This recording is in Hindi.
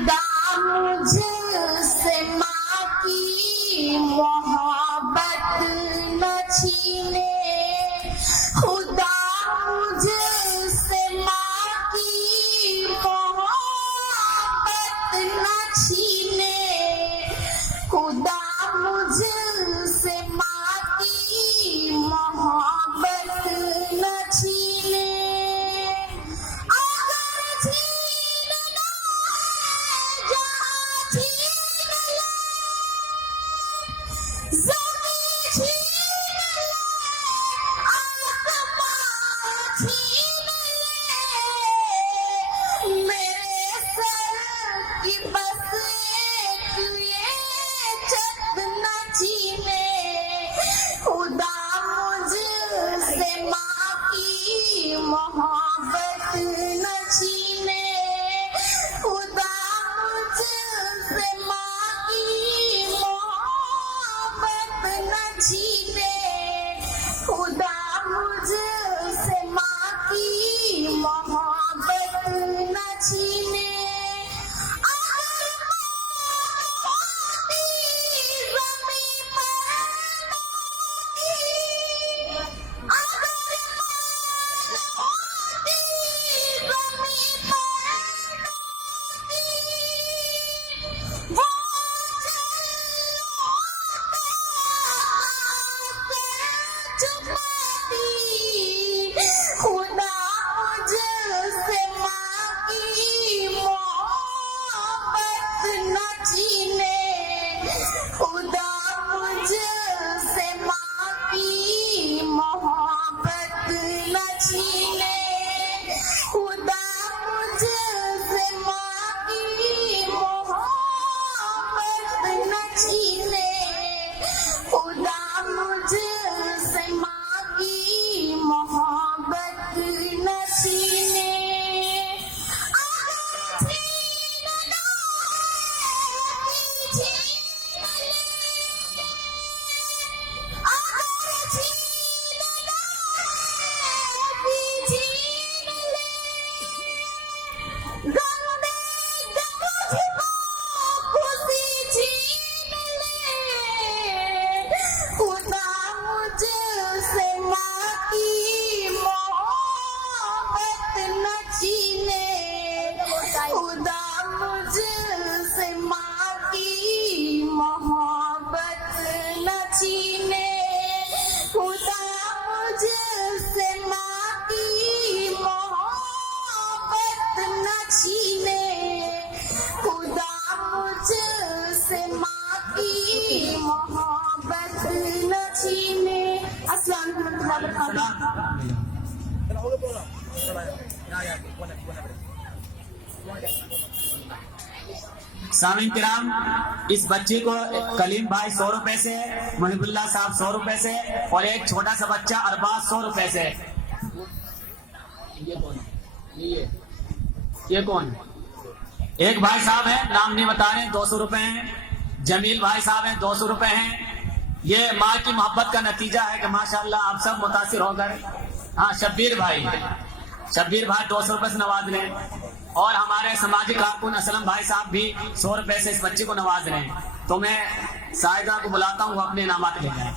खुदा मुझसे माँ की मोहब्बत न छीने, खुदा मुझसे माँ की मोहब्बत न छीने, खुदा मुझसे माँ की मोहब्बत न छीने। अगर छीनना है जहाँ छीन ले, ज़मीं छीन ले, आसमां छीन ले, मेरे सर की बस एक ये छत न छीने, खुदा मुझसे माँ की मोहब्बत न छीने, खुदा मुझसे माँ की मोहब्बत न छीने, खुदा मुझसे माँ की मोहब्बत न छीने। अगर मौत होती ज़मीं पर मौती, अगर मौत होती ज़मीं पर मौती, वो छुपाती, खुदा मुझसे माँ की मोहब्बत न छीने, खुदा मुझसे माँ की मोहब्बत न छीने, खुदा मुझसे माँ की मोहब्बत न छीने, खुदा मुझसे माँ की मोहब्बत न छीने। अगर छीनना है छीन ले, अगर छीनना है छीन ले, गंदे मुझको खुशी छीन ले, खुदा मुझसे माँ की मोहब्बत न छीने, खुदा मुझसे माँ की मोहब्बत न छीने, खुदा मुझसे माँ की मोहब्बत न छीने, खुदा मुझसे माँ की मोहब्बत न छीने। अस्सलाम वालेकुम। सामीन किराम, इस बच्चे को कलीम भाई 100 रुपए से, मुहिबुल्लाह साहब 100 रुपए से और एक छोटा सा बच्चा अरबाज 100 रुपए से। ये कौन है? ये कौन है? एक भाई साहब है, नाम नहीं बता रहे, 200 रुपए हैं। जमील भाई साहब हैं, 200 रुपए हैं। ये माँ की मोहब्बत का नतीजा है कि माशाल्लाह आप सब मुतासिर होकर। हाँ, शब्बीर भाई 200 रुपए से नवाज रहे हैं और हमारे समाजी कारकुन असलम भाई साहब भी 100 रुपए से इस बच्चे को नवाज रहे हैं। तो मैं साहिदा को बुलाता हूँ, वो अपने इनामात ले जाए।